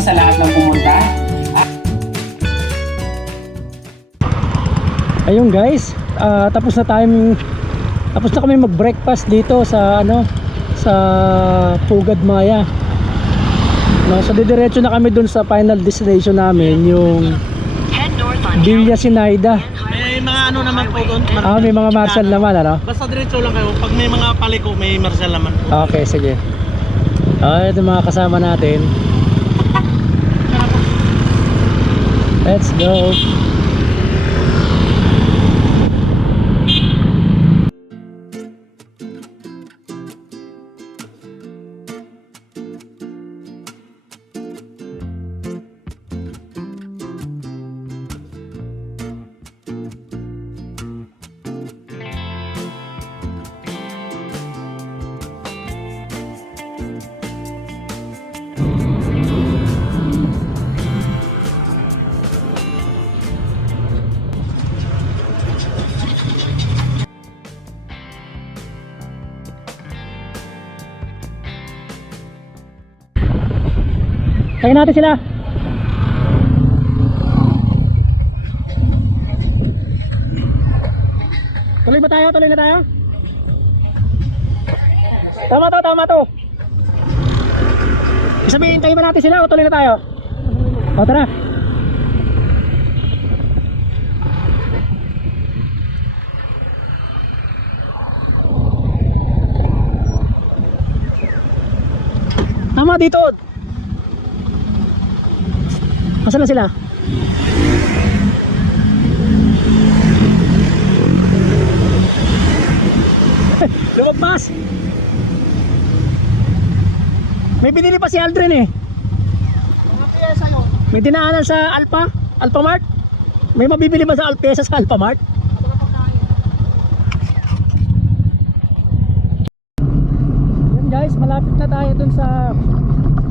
sa lahat ng pumunta. Ayun guys, tapos na kami mag-breakfast dito sa sa Pugad Maya. No, so didiretso na kami dun sa final destination namin, yung Villa Sinaida. May mga ano naman po doon. May mga marshal naman, ano? Basta diretso lang kayo. Pag may mga paliko, may marshal naman po. Okay, sige. Ito mga kasama natin. Let's go. Tayo natin sila. Tuloy ba tayo? Tuloy na tayo? Tama to. Sabihin, tayo ba natin sila o tuloy na tayo? O tara. Tama dito. Asan na sila? Lumagpas. May binili pa si Aldrin eh. May dinaanan sa Alpha Mart. May mabibili ba sa Alpesa sa Alpha Mart? Yan guys, malapit na tayo dun sa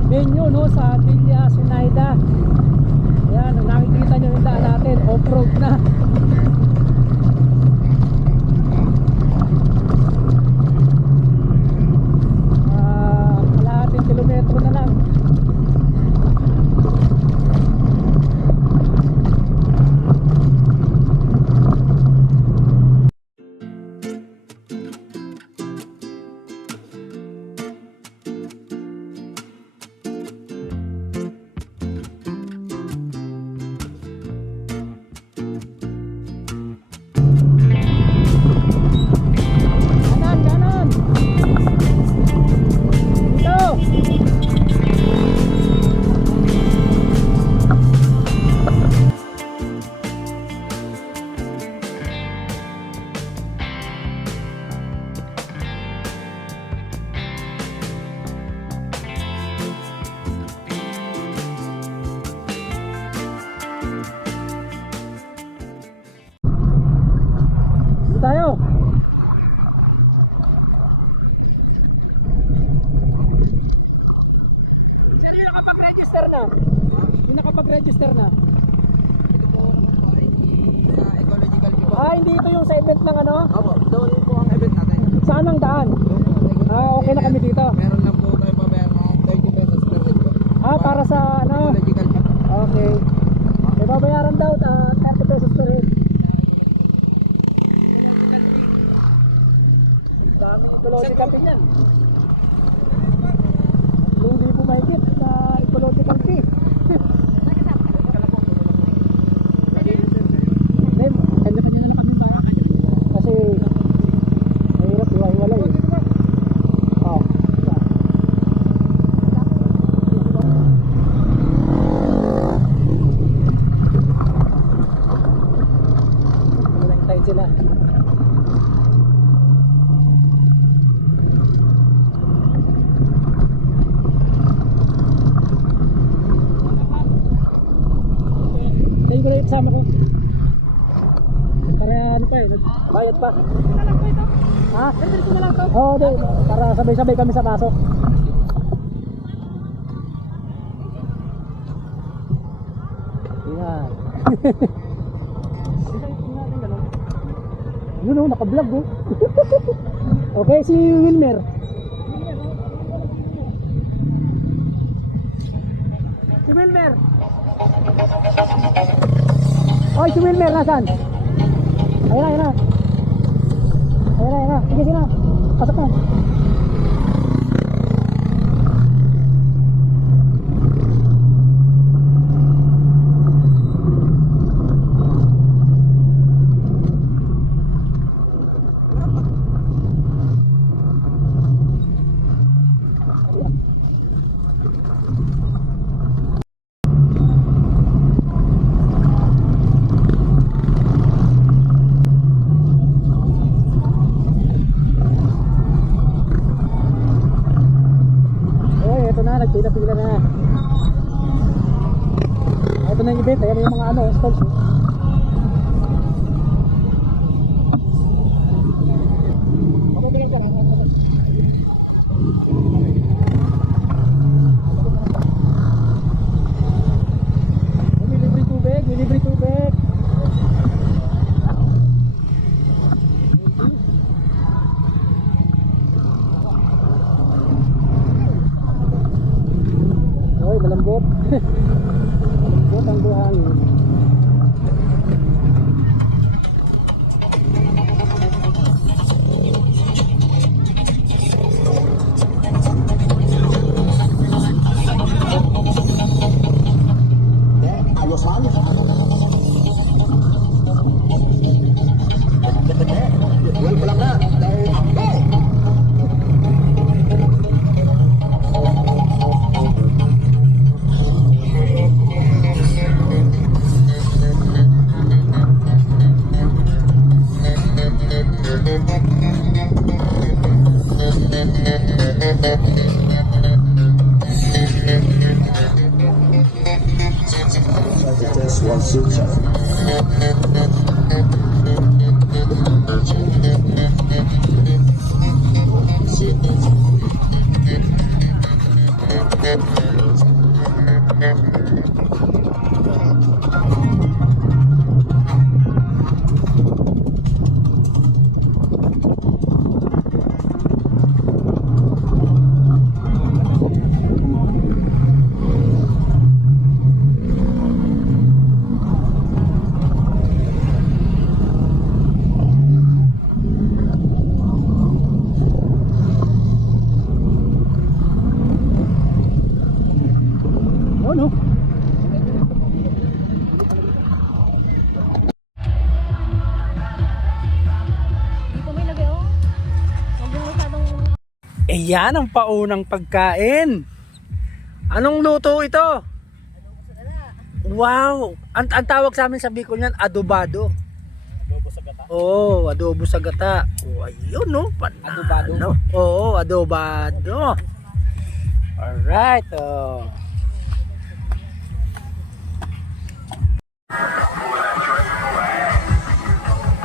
venue, no, sa Villa Sinaida. Ayan, nakikita nyo yung daan natin, off-road na. Kalahating kilometro na lang. Tayo. Sino yung nakapag-register na? Yung nakapag-register na? Ito po naman po ay sa ecological po. Hindi ito yung sa event ng ano? Opo, doon po ang event natin. Saan ang daan? Okay na kami dito. Meron lang po tayo pabayar na 30 pesos per head po. Para sa ano? Ecological po. Okay. May babayaran daw 30 pesos per head. Daming ecological din yan. Hindi po mahigit sa ecological fee. Kanya-kanya na lang kami para. Kasi mahirap iwa-iwalay eh. Hintayin sila. Tayo ko na yung kasama ko. Para ano pa eh, bayad pa. Ha? Oo, para sabay-sabay kami sa pasok. Yan. Yun o, naka-vlog o. Okay, si Wilmer. Si Wilmer. Oy, si Wilmer, nasan? Ayun na, ayun na. Ayun na, ayun na. Sige, sige na. Pasok na. Ito na, nagpila-pila na. Ito na yung event, ayan yung mga ano, stalls. May libre tubig, may libre tubig. Oy, malambot. Malambot ang buhangin. Oh no. Dito may lagay oh. Huwag yung masyadong... Yan ang paunang pagkain. Anong luto ito? Wow! Ang tawag sa amin sa Bicol niyan, adobado. Adobo sa gata. Oo, adobo sa gata. Oh, ayun no. Adobado? Ano? Oo, adobado. Alright. Oh.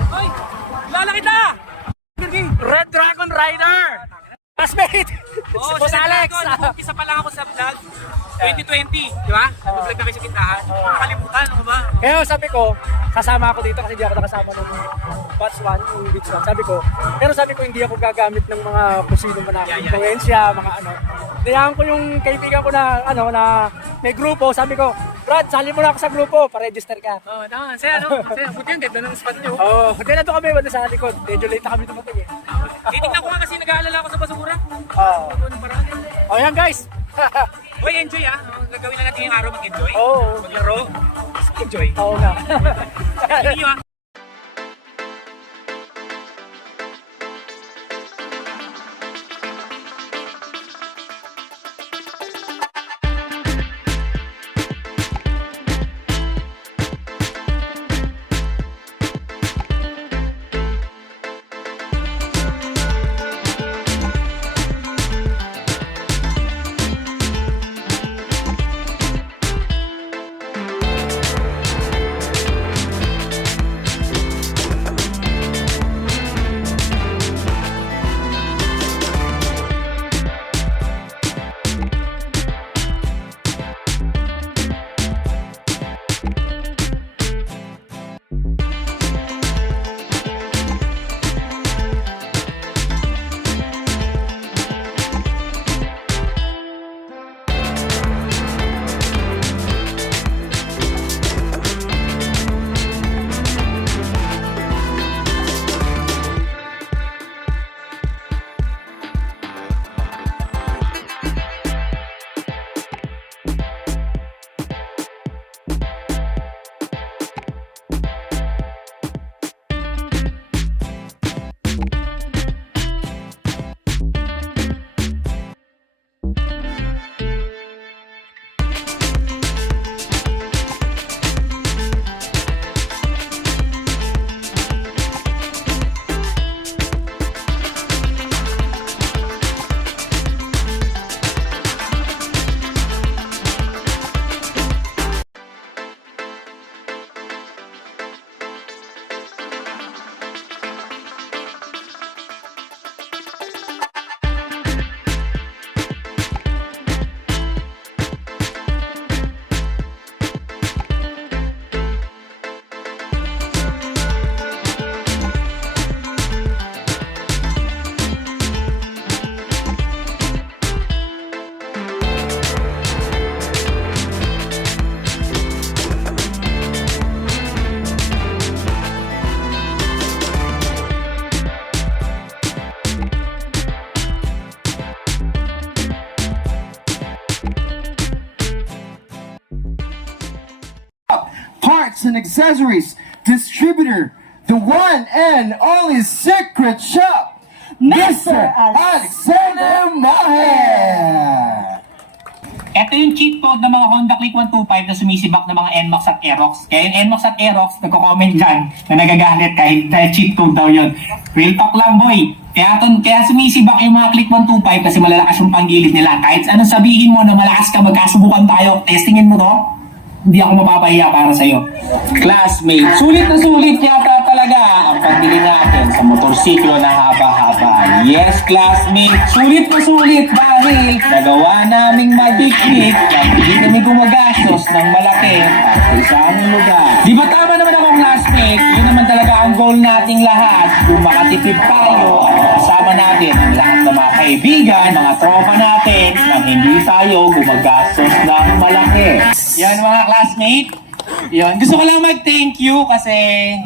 Ay! Lalaki na! Red Dragon Rider! Classmate! Oo, Si Boss Alex! Nag-umpisa pa lang ako sa vlog. 2020, di ba? Nag-vlog kami sa Kintahan. Nakalimutan, ano ba? Kaya sabi ko, kasama ako dito kasi hindi ako nakasama ng batch 1, yung beach 1. Sabi ko hindi ako gagamit ng mga kusino man na influensya, mga ano. Diyan ko yung kaibigan ko na ano na may grupo, sabi ko, Brad, sali mo na ako sa grupo, pa-register ka. Oo, naman. Saya, no? Saya. Buti yung ganda ng spot nyo. Oo, hindi na doon kami wala sa likod. Medyo late na kami tumating eh. Titignan ko nga kasi nag-aalala ako sa basura. Oo. Ano ng paraan? Oh, yan guys. Uy, enjoy ah. Gagawin na natin yung araw mag-enjoy. Oo. Maglaro. Enjoy. Oo nga. Thank you ah. and accessories distributor, the one and only Secret Shop, Mr. Alexander Moher. Ito yung cheat code ng mga Honda Click 125 na sumisibak ng mga NMAX at Aerox. Kaya yung NMAX at Aerox, nagko-comment dyan na nagagalit dahil cheat code daw yun. Real talk lang, boy. Kaya sumisibak yung mga Click 125 kasi malalakas yung panggilid nila. Kahit anong sabihin mo na malakas ka, magkasubukan tayo, testingin mo to, hindi ako mapapahiya para sa'yo. Classmate, sulit na sulit yata talaga ang pagbili natin sa motorsiklo na haba-haba. Yes, classmate, sulit na sulit dahil nagawa naming magpiknik na hindi kami gumagastos ng malaki at sa isang lugar. Di ba tama naman ako, classmate? Yun naman talaga ang goal nating lahat. Kung makatipid tayo at kasama natin ang lahat ng mga kaibigan, mga tropa natin, nang hindi tayo gumagastos ng malaki. Yan mga classmate. Yun. Gusto ko lang mag-thank you kasi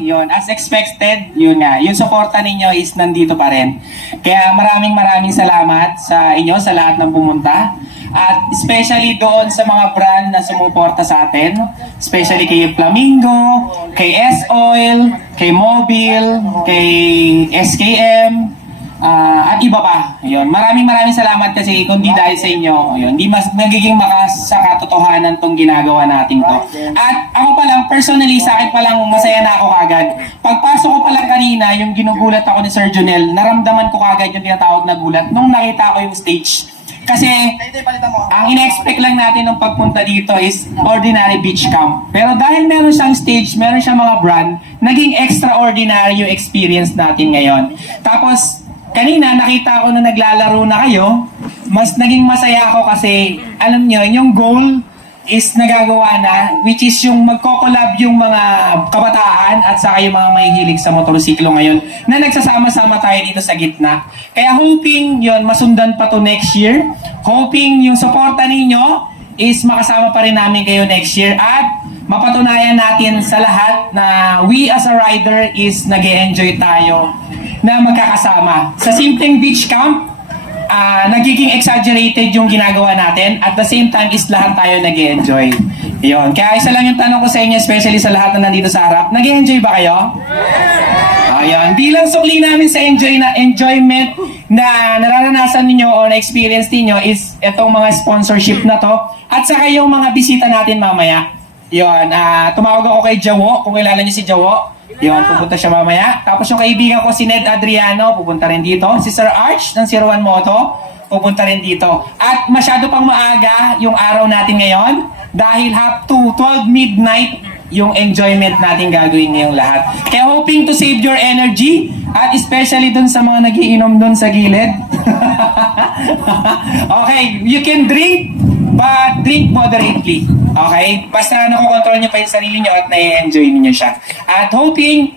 yun, as expected, yun nga, yung suporta ninyo is nandito pa rin. Kaya maraming salamat sa inyo, sa lahat ng pumunta. At especially doon sa mga brand na sumuporta sa atin. Especially kay Flamingo, kay S-Oil, kay Mobile, kay SKM, at iba pa. Yun. Maraming salamat kasi kung di dahil sa inyo, yun, di mas nagiging makas sa katotohanan tong ginagawa natin to. At ako pa lang, personally, sa akin pa lang masaya na ako kagad. Pagpasok ko pa lang kanina, yung ginugulat ako ni Sir Jonel, naramdaman ko kagad yung tinatawag na gulat nung nakita ko yung stage. Kasi ang ina-expect lang natin nung pagpunta dito is ordinary beach camp. Pero dahil meron siyang stage, meron siyang mga brand, naging extraordinary yung experience natin ngayon. Tapos, kanina nakita ko na naglalaro na kayo, mas naging masaya ako kasi alam nyo, yung goal is nagagawa na, which is yung magko-collab yung mga kabataan at saka yung mga mahihilig sa motorsiklo ngayon na nagsasama-sama tayo dito sa gitna. Kaya hoping yun, masundan pa to next year. Hoping yung suporta ninyo is makasama pa rin namin kayo next year at mapatunayan natin sa lahat na we as a rider is nag-e-enjoy tayo na magkakasama. Sa simpleng beach camp, nagiging exaggerated yung ginagawa natin at the same time is lahat tayo nag-e-enjoy. Yun. Kaya isa lang yung tanong ko sa inyo, especially sa lahat na nandito sa harap, nag-e-enjoy ba kayo? Ayan. Bilang sukli namin sa enjoyment na nararanasan ninyo o na-experience ninyo is itong mga sponsorship na to at saka yung mga bisita natin mamaya. Yun. Tumawag ako kay Jawo, kung kilala niyo si Jawo. Yun, pupunta siya mamaya. Tapos yung kaibigan ko si Ned Adriano, pupunta rin dito. Si Sir Arch ng Zero One Moto, pupunta rin dito. At masyado pang maaga yung araw natin ngayon dahil up to 12 midnight yung enjoyment natin gagawin ngayong lahat. Kaya hoping to save your energy at especially dun sa mga nagiinom dun sa gilid. Okay, you can drink but drink moderately. Okay? Basta nakokontrol nyo pa yung sarili nyo at na-enjoy niyo siya. At hoping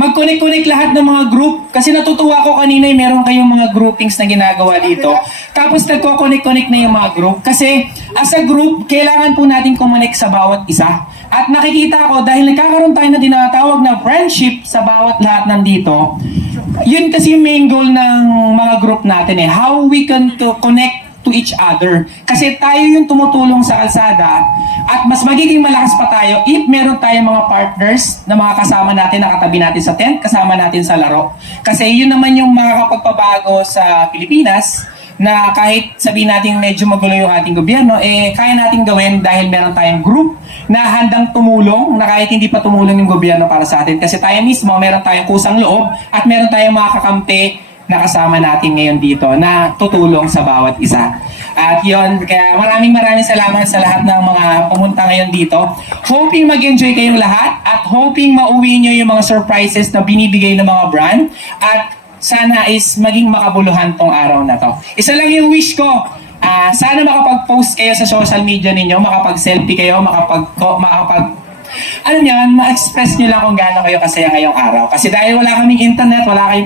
mag-connect lahat ng mga group. Kasi natutuwa ko kanina meron kayong mga groupings na ginagawa dito. Tapos nagko-connect na yung mga group. Kasi as a group, kailangan po natin kumonek sa bawat isa. At nakikita ko dahil nagkakaroon tayo na tinatawag na friendship sa bawat lahat nandito, yun kasi yung main goal ng mga group natin how we can connect to each other. Kasi tayo yung tumutulong sa kalsada at mas magiging malakas pa tayo if meron tayong mga partners na mga kasama natin, nakatabi natin sa tent, kasama natin sa laro. Kasi yun naman yung makakapagpabago sa Pilipinas na kahit sabihin natin medyo magulo yung ating gobyerno, kaya natin gawin dahil meron tayong group na handang tumulong na kahit hindi pa tumulong yung gobyerno para sa atin. Kasi tayo mismo, meron tayong kusang loob at meron tayong mga kakampi na kasama natin ngayon dito na tutulong sa bawat isa. At yun, kaya maraming salamat sa lahat ng mga pumunta ngayon dito. Hoping mag-enjoy kayong lahat at hoping mauwi nyo yung mga surprises na binibigay ng mga brand at sana is maging makabuluhan tong araw na to. Isa lang yung wish ko, sana makapag-post kayo sa social media ninyo, makapag-selfie kayo, ma-express nyo lang kung gaano kayo kasaya ngayong araw. Kasi dahil wala kayong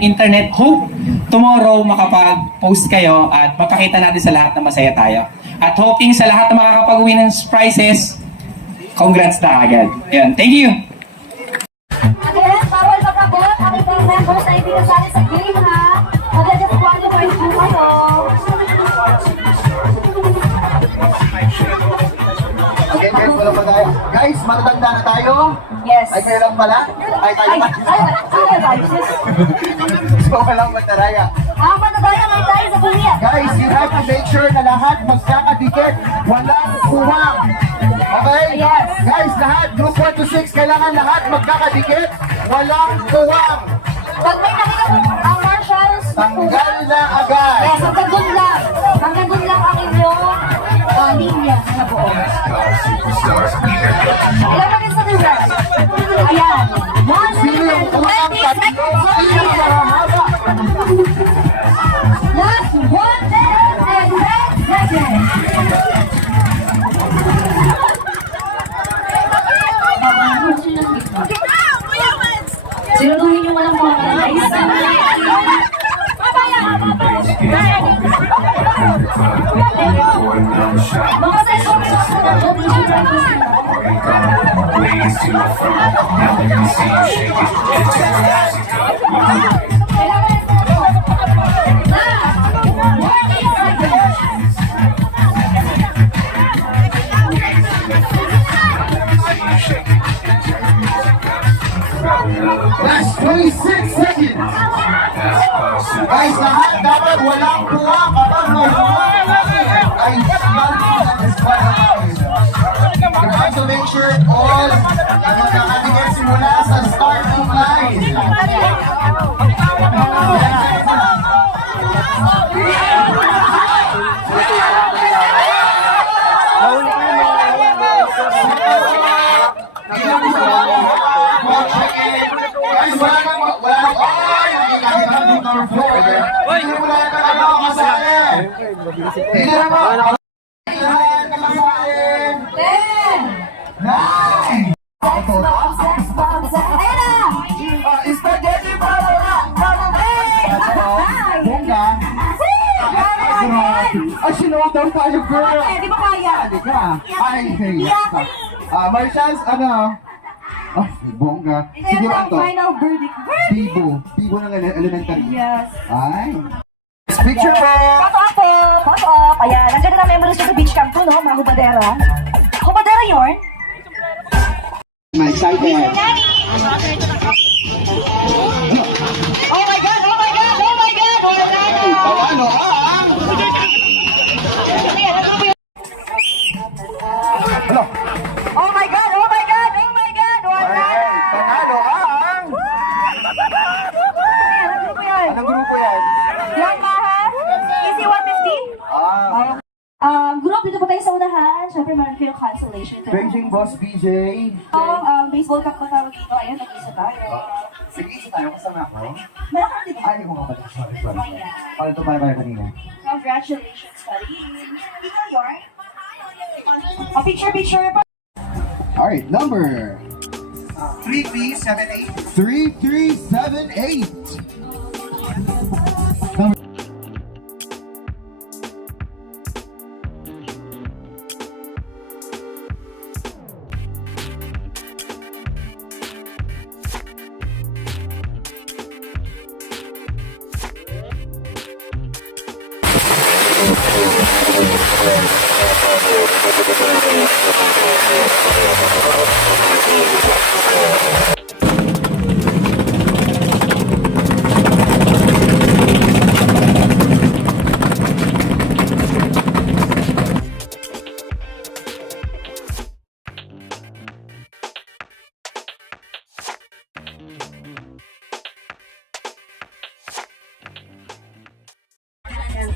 internet, hope tomorrow makapag-post kayo at mapakita natin sa lahat na masaya tayo. At hoping sa lahat na makakapag-uwi ng prizes, congrats na agad. Yan, thank you! Again, bawal magkabot. Ang ibang members ay hindi kasali sa game, ha? Mag-just qualify po kayo. Okay guys, wala pa tayo. Guys, Guys, matatanda na tayo. Yes. Ay, kayo lang pala? Ay, tayo pa. So, walang mataraya. Ang matagaya ng tayo sa buliya. Guys, you have to make sure na lahat magkakadikit. Walang kuwang. Okay? Yes. Guys, lahat, group 1 to 6, kailangan lahat magkakadikit. Walang kuwang. Pag may nakita po ang marshals, Tanggal na agad. yes, hanggang dun lang. Hanggang dun lang ang inyong linya na buo. Ilan pa rin sa the rest? Ayan. 1 Sino yung minute kuwang 20 tatlo? seconds. Sino yung mahaba? Last 1 minute and 10 seconds. Siguraduhin yung walang mga guys. Mga seconds na Last 26 seconds. Guys, lahat dapat walang kuwang kapag may kuwang. Ay, you have to make sure all na magkakadikit simula sa starting line. Guys, wala nang ay, nakikita dito ang floor. Hindi mo lang kasali. Hindi na mo. Lahat nakasali. 10, 9. Ayan na! Spaghetti para Bongga. Ay, sinood daw tayo, girl. Di ba kaya? Halika. Ay, hey. Marshals, ano? Ah, bongga. Ito Siguro yung ito. final verdict. Bibo. Bibo ng elementary. Yes. Ay. Picture po. Photo up po. Photo up. Ayan. Nandiyan na members sa beach camp po, no? Mga hubadera. Hubadera yun? I'm excited. Oh my God! Oh my God! Oh my God! Wala na! Paano? Hello. Oh my God! Oh my God! Oh my God! Wala na! Panalo ang... Ayan, ano po yan? Anong grupo yan? Yan, Maha? Easy 150? Group, dito po tayo sa unahan. Siyempre, meron kayo cancellation. Beijing Boss BJ. Baseball cup pa tawag dito. Ayan, nag-isa tayo. Sige, tayo kasama ako. Meron ka dito. Ay, mo nga pala. Sorry. Paano ito tayo kanina? Congratulations, buddy. Ikaw, Yorn? Picture. Alright, number 3378. 3378.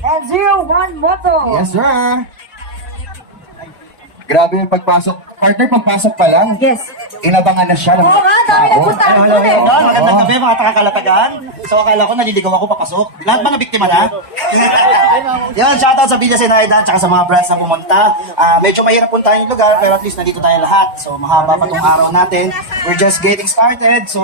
And 01 Moto. Yes, sir. Grabe yung pagpasok. Partner, pagpasok pa lang. Yes. Inabangan na siya. Oo nga, dami nagpuntahan doon eh. Magandang gabi mga taga-Kalatagan. So akala ko naliligaw ako papasok. Lahat ba na biktima na? Yan, shoutout sa Villa Sinayda at sa mga brands na pumunta. Medyo mahirap puntahan yung lugar pero at least nandito tayo lahat. So mahaba pa tong araw natin. We're just getting started. So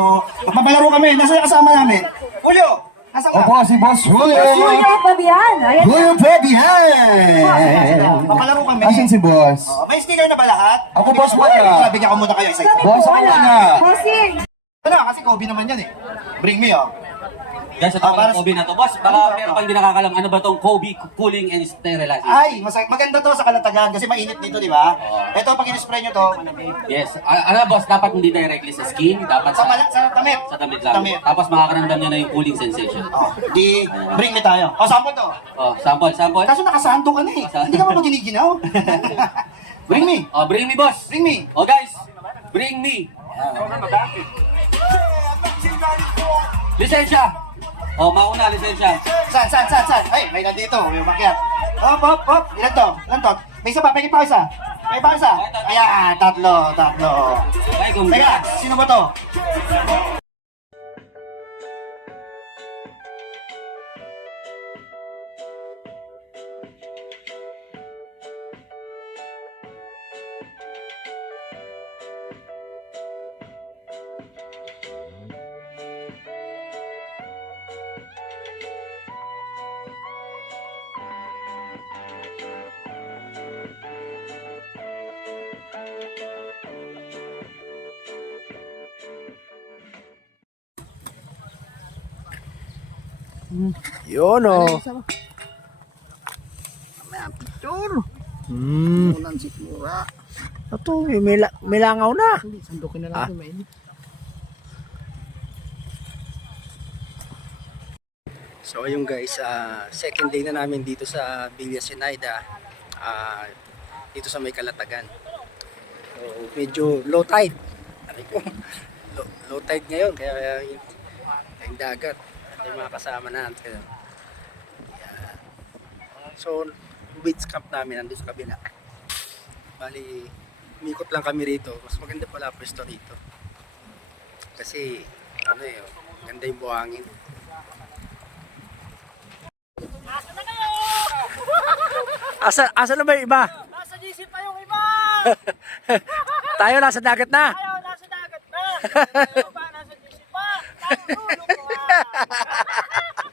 magpapalaro kami. Nasa kasama namin? Julio! Nasa ka? Opo, si Boss Julio. Julio Fabian. Ayan. Julio Fabian. Papalaro kami. Asan si Boss? May sticker na ba lahat? Ako, boss, wala. Bigyan ko muna kayo isa-isa. Boss, ako na. Bossing. Wala, kasi Kobe naman yan eh. Bring me, oh. Guys, ito Ah, pala para- Kobe na to. Boss, baka meron pang hindi nakakalam. Ano ba tong Kobe Cooling and Sterilizing? Ay, maganda to sa Kalatagan kasi mainit dito, di ba? Ito, pag in-spray nyo to, Yes. Ano boss, dapat hindi directly sa skin, dapat sa damit. sa damit lang. Tapos makakaramdam niya na yung cooling sensation. Oh, di, bring me tayo. O, sample to. Oh, sample. Kaso nakasando ka na eh. Hindi ka pa maginiginaw. Bring me. Oh, bring me boss. Bring me. Oh guys, bring me. Lisensya. Oh, mauna lisensya. Saan? Ay, may nandito. May umakyat. Hop. Ilan to? May isa pa, pa isa. Ayan, tatlo. Ay, kung Teka, sino ba to? Yun o. Ito, may langaw na. Sandukin na natin, mainit. So ayun guys, second day na namin dito sa Villa Sinaida, dito sa may Kalatagan. So medyo low tide. Aray ko, low tide ngayon, kaya yung dagat at yung mga kasama natin. Yan. So beach camp namin nandun sa kabila. Bali, umikot lang kami rito. Mas maganda pala pwesto rito. Kasi ganda yung buhangin. Asa na ba yung iba? Nasa GC pa yung iba! Tayo nasa dagat na. Ayaw, nasa dagat na! Ayaw pa, nasa GC pa! Tayo, lulong ko ah!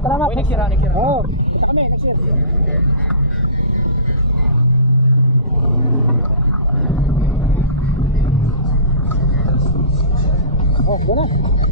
Salamat. Next year. Oo. Punta kami, next year. Oh, yan na.